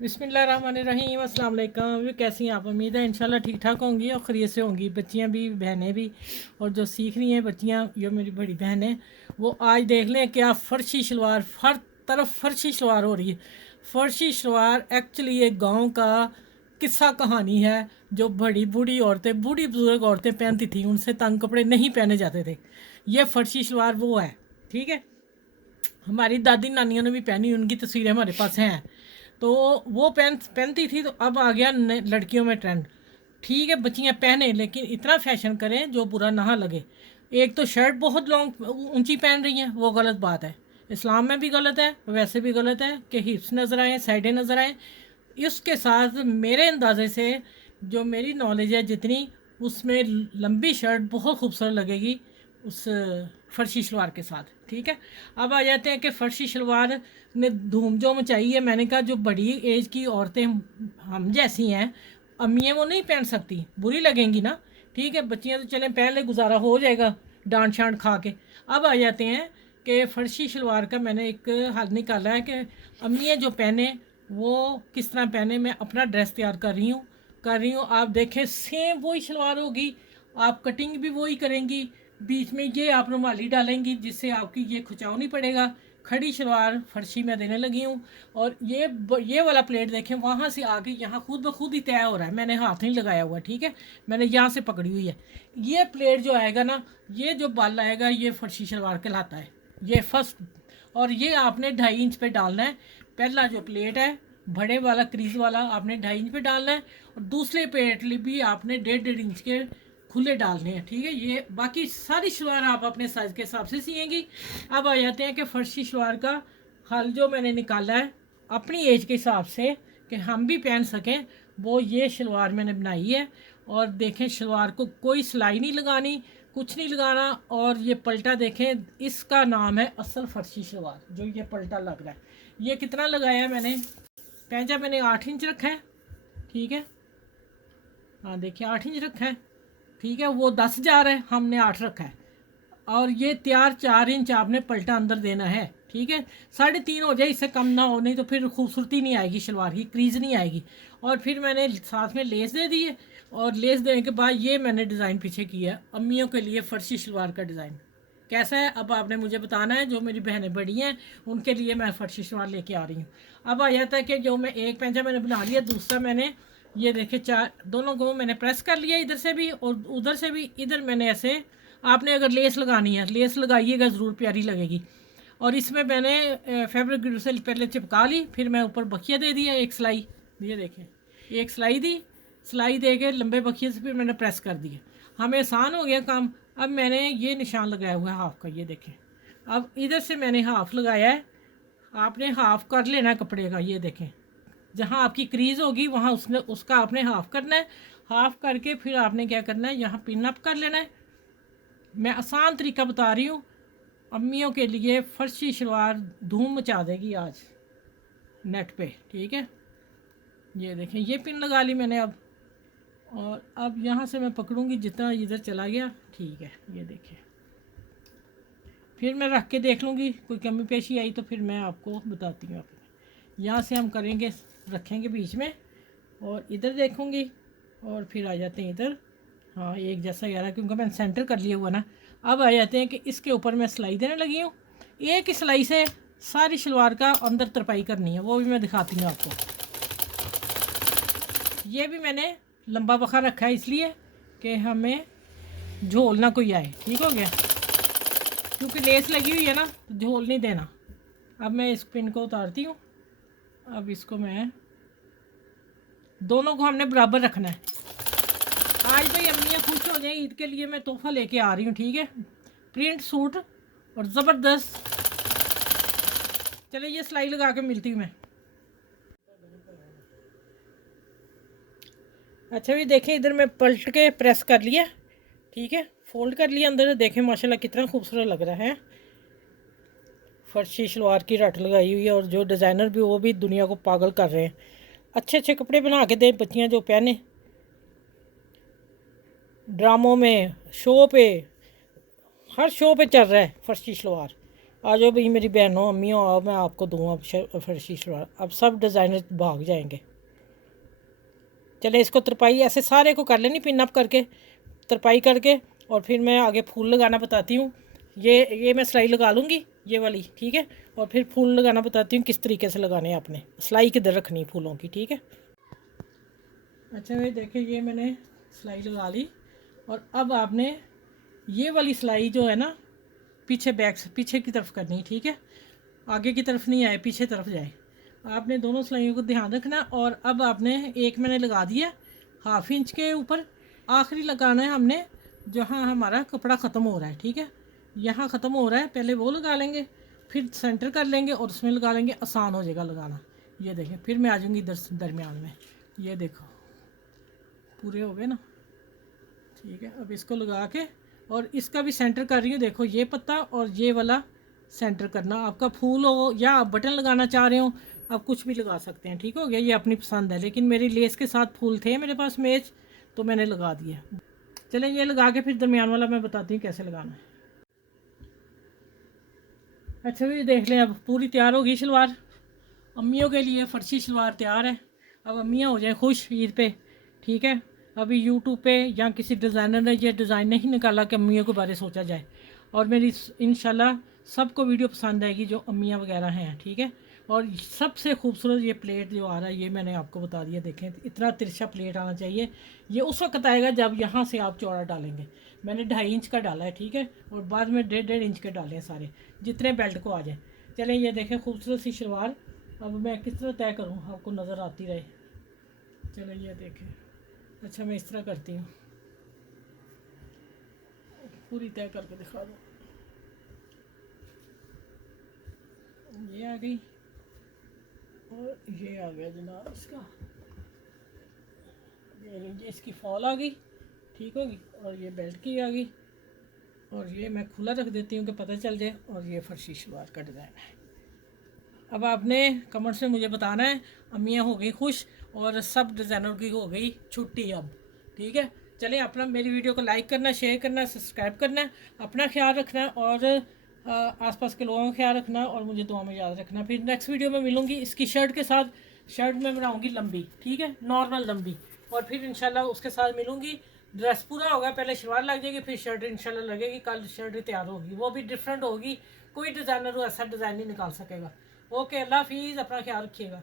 बिस्मिल्लाहिर्रहमानिर्रहीम अस्सलाम वालेकुम। ये कैसी हैं आप? उम्मीद है इंशाल्लाह ठीक ठाक होंगी और खैरियत से होंगी, बच्चियां भी बहनें भी। और जो सीख रही हैं बच्चियां, जो मेरी बड़ी बहन है, वो आज देख लें क्या फ़र्शी शलवार, हर तरफ फ़र्शी शलवार हो रही है। फ़र्शी शलवार एक्चुअली एक गांव का किस्सा कहानी है, जो बड़ी बूढ़ी औरतें, बूढ़ी बुजुर्ग औरतें पहनती थी, उनसे तंग कपड़े नहीं पहने जाते थे। ये फ़र्शी शलवार वो है, ठीक है। हमारी दादी नानियों ने भी पहनी, उनकी तस्वीरें हमारे पास हैं। तो वो पहनती थी, तो अब आ गया लड़कियों में ट्रेंड। ठीक है, बच्चियां पहने, लेकिन इतना फैशन करें जो बुरा ना लगे। एक तो शर्ट बहुत लॉन्ग ऊंची पहन रही हैं, वो गलत बात है। इस्लाम में भी गलत है, वैसे भी गलत है कि हिप्स नज़र आए, साइडें नज़र आए। इसके साथ मेरे अंदाजे से, जो मेरी नॉलेज है जितनी, उसमें लंबी शर्ट बहुत खूबसूरत लगेगी उस फर्शी शलवार के साथ, ठीक है। अब आ जाते हैं कि फ़र्शी शलवार ने धूम जो मचाई है। मैंने कहा जो बड़ी एज की औरतें हम जैसी हैं, अम्मियाँ, वो नहीं पहन सकती, बुरी लगेंगी ना। ठीक है, बच्चियाँ तो चलें पहन ले, गुजारा हो जाएगा डांट शांट खा के। अब आ जाते हैं कि फ़र्शी शलवार का मैंने एक हल निकाला है कि अम्मियाँ जो पहने वो किस तरह पहने। मैं अपना ड्रेस तैयार कर रही हूँ। आप देखें, सेम वही शलवार होगी, आप कटिंग भी वही करेंगी, बीच में ये आप रुमाली डालेंगी जिससे आपकी ये खुचाव नहीं पड़ेगा। खड़ी शलवार फर्शी में देने लगी हूँ। और ये वाला प्लेट देखें, वहाँ से आके यहाँ खुद ब खुद ही तय हो रहा है, मैंने हाथ नहीं लगाया हुआ, ठीक है। मैंने यहाँ से पकड़ी हुई है। ये प्लेट जो आएगा ना, ये जो बाल आएगा, ये फर्शी शलवार कहलाता है, ये फर्स्ट। और ये आपने 2.5 इंच पे डालना है। पहला जो प्लेट है, बड़े वाला क्रीज वाला, आपने 2.5 इंच पे डालना है। और दूसरे प्लेट भी आपने 1.5 1.5 इंच के खुले डालने हैं, ठीक है। ये बाकी सारी शलवार आप अपने साइज़ के हिसाब से सिएंगी। अब आ जाते हैं कि फ़र्शी शलवार का हल जो मैंने निकाला है अपनी एज के हिसाब से कि हम भी पहन सकें, वो ये शलवार मैंने बनाई है। और देखें, शलवार को कोई सिलाई नहीं लगानी, कुछ नहीं लगाना। और ये पलटा देखें, इसका नाम है असल फ़र्शी शलवार। जो ये पलटा लग रहा है, ये कितना लगाया है मैंने? पैंचा मैंने 8 इंच रखा है, ठीक है। हाँ देखिए, 8 इंच रखा है, ठीक है। वो 10 हजार है, हमने 8 रखा है। और ये तैयार 4 इंच आपने पलटा अंदर देना है, ठीक है। 3.5 हो जाए, इससे कम ना हो, नहीं तो फिर खूबसूरती नहीं आएगी, शलवार की क्रीज नहीं आएगी। और फिर मैंने साथ में लेस दे दी है। और लेस देने के बाद ये मैंने डिज़ाइन पीछे किया है अम्मियों के लिए फ़र्शी शलवार का डिज़ाइन। कैसा है अब आपने मुझे बताना है। जो मेरी बहनें बड़ी हैं, उनके लिए मैं फ़र्शी शलवार लेके आ रही हूँ। अब आ जाता है कि जो मैं एक पैंचा मैंने बना लिया, दूसरा मैंने ये देखे, चार दोनों को मैंने प्रेस कर लिया, इधर से भी और उधर से भी। इधर मैंने ऐसे, आपने अगर लेस लगानी है, लेस लगाइएगा, ज़रूर प्यारी लगेगी। और इसमें मैंने फैब्रिक ग्लू से पहले चिपका ली, फिर मैं ऊपर बखिया दे दिया, एक सिलाई, ये देखें, एक सिलाई दी। सिलाई दे के लंबे बखिए से फिर मैंने प्रेस कर दिया, हमें आसान हो गया काम। अब मैंने ये निशान लगाया हुआ है हाफ का, ये देखें। अब इधर से मैंने हाफ लगाया है, आपने हाफ कर लेना है कपड़े का, ये देखें। जहाँ आपकी क्रीज होगी वहाँ उसने उसका आपने हाफ करना है। हाफ करके फिर आपने क्या करना है, यहाँ पिन अप कर लेना है। मैं आसान तरीका बता रही हूँ, अम्मियों के लिए फर्शी शलवार धूम मचा देगी आज नेट पे, ठीक है। ये देखें, ये पिन लगा ली मैंने अब। और अब यहाँ से मैं पकड़ूंगी, जितना इधर चला गया, ठीक है, ये देखें। फिर मैं रख के देख लूँगी, कोई कमी पेशी आई तो फिर मैं आपको बताती हूँ। यहाँ से हम करेंगे, रखेंगे बीच में, और इधर देखूँगी, और फिर आ जाते हैं इधर। हाँ, एक जैसा ही आ रहा है क्योंकि मैंने सेंटर कर लिया हुआ ना। अब आ जाते हैं कि इसके ऊपर मैं सिलाई देने लगी हूँ। एक ही सिलाई से सारी शलवार का अंदर तरपाई करनी है, वो भी मैं दिखाती हूँ आपको। ये भी मैंने लंबा बखा रखा है इसलिए कि हमें झोल ना कोई आए, ठीक हो गया। क्योंकि लेस लगी हुई है ना, तो झोल नहीं देना। अब मैं इस पिन को उतारती हूँ। अब इसको मैं, दोनों को हमने बराबर रखना है। आज भाई अम्मियाँ खुश हो जाएं, ईद के लिए मैं तोहफा लेके आ रही हूँ, ठीक है। प्रिंट सूट और ज़बरदस्त। चले, ये सिलाई लगा के मिलती हूँ मैं। अच्छा भी देखें, इधर मैं पलट के प्रेस कर लिया, ठीक है, फोल्ड कर लिया अंदर। देखें माशाल्लाह कितना खूबसूरत लग रहा है। फर्शी शलवार की रट लगाई हुई है, और जो डिज़ाइनर भी, वो भी दुनिया को पागल कर रहे हैं। अच्छे अच्छे कपड़े बना के दें बच्चियाँ जो पहने, ड्रामों में, शो पे, हर शो पे चल रहा है फर्शी शलवार। आ जाओ भाई मेरी बहनों अम्मियों, आओ मैं आपको दूँ अब फर्शी शलवार। अब सब डिज़ाइनर भाग जाएंगे। चले इसको तरपाई ऐसे सारे को कर लेनी पिन अप करके, तरपाई करके, और फिर मैं आगे फूल लगाना बताती हूँ। ये मैं सिलाई लगा लूँगी ये वाली, ठीक है। और फिर फूल लगाना बताती हूँ किस तरीके से लगाने हैं आपने, सिलाई किधर रखनी फूलों की, ठीक है। अच्छा भाई देखिए ये मैंने सिलाई लगा ली, और अब आपने ये वाली सिलाई जो है ना पीछे बैक से पीछे की तरफ करनी, ठीक है। आगे की तरफ नहीं आए, पीछे तरफ जाए। आपने दोनों सिलाइयों को ध्यान रखना। और अब आपने एक मैंने लगा दिया 1/2 इंच के ऊपर, आखिरी लगाना है हमने जहाँ हमारा कपड़ा ख़त्म हो रहा है, ठीक है। यहाँ ख़त्म हो रहा है, पहले वो लगा लेंगे, फिर सेंटर कर लेंगे और उसमें लगा लेंगे, आसान हो जाएगा लगाना। ये देखें, फिर मैं आ जाऊँगी इधर दरमियान में। ये देखो पूरे हो गए ना, ठीक है। अब इसको लगा के और इसका भी सेंटर कर रही हूँ। देखो ये पत्ता और ये वाला सेंटर करना। आपका फूल हो या आप बटन लगाना चाह रहे हो, आप कुछ भी लगा सकते हैं, ठीक हो गया। ये अपनी पसंद है, लेकिन मेरी लेस के साथ फूल थे मेरे पास मेज, तो मैंने लगा दिया। चलें ये लगा के फिर दरमियान वाला मैं बताती हूँ कैसे लगाना है। अच्छा भी देख लें, अब पूरी तैयार होगी शलवार। अम्मियों के लिए फर्शी शलवार तैयार है। अब अम्मियाँ हो जाएं खुश ईद पे, ठीक है। अभी यूट्यूब पे या किसी डिज़ाइनर ने ये डिज़ाइन नहीं निकाला कि अम्मियों के बारे सोचा जाए। और मेरी इंशाल्लाह सबको वीडियो पसंद आएगी जो अम्मियाँ वगैरह हैं, ठीक है। और सबसे खूबसूरत ये प्लेट जो आ रहा है ये मैंने आपको बता दिया। देखें इतना तिरछा प्लेट आना चाहिए। ये उस वक्त आएगा जब यहाँ से आप चौड़ा डालेंगे। मैंने 2.5 इंच का डाला है, ठीक है। और बाद में 1.5 इंच के डाले हैं सारे, जितने बेल्ट को आ जाए। चलें ये देखें खूबसूरत सी शलवार। अब मैं किस तरह तय करूँ आपको नज़र आती रहे। चलो ये देखें। अच्छा मैं इस तरह करती हूँ, पूरी तय करके दिखा दूँ। ये आ गई और ये आ गया जनाब इसका, ये इसकी फॉल आ गई, ठीक होगी। और ये बेल्ट की आ गई, और ये मैं खुला रख देती हूँ कि पता चल जाए। और ये फर्शी शलवार का डिज़ाइन है। अब आपने कमेंट्स में मुझे बताना है। अम्मियाँ हो गई खुश और सब डिज़ाइनर की हो गई छुट्टी अब, ठीक है। चलिए अपना मेरी वीडियो को लाइक करना, शेयर करना, सब्सक्राइब करना, अपना ख्याल रखना और आसपास के लोगों का ख्याल रखना, और मुझे दुआ में याद रखना। फिर नेक्स्ट वीडियो में मिलूँगी इसकी शर्ट के साथ। शर्ट में बनाऊँगी लंबी, ठीक है, नॉर्मल लंबी। और फिर इंशाल्लाह उसके साथ मिलूँगी। ड्रेस पूरा होगा, पहले शलवार लग जाएगी, फिर शर्ट इंशाल्लाह लगेगी। कल शर्ट तैयार होगी, वो भी डिफरेंट होगी। कोई डिज़ाइनर ऐसा डिज़ाइन नहीं निकाल सकेगा। ओके अल्लाह हाफिज़, अपना ख्याल रखिएगा।